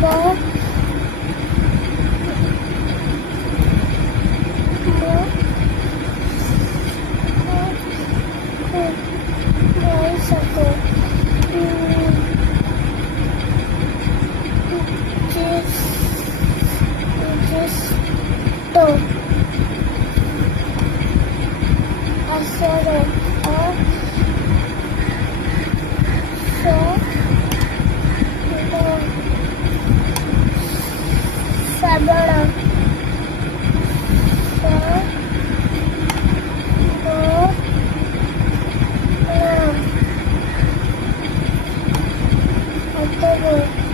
Ba, mo, ko, mais ako. To. Asero. So. Sabara. So. Go. Ram. October.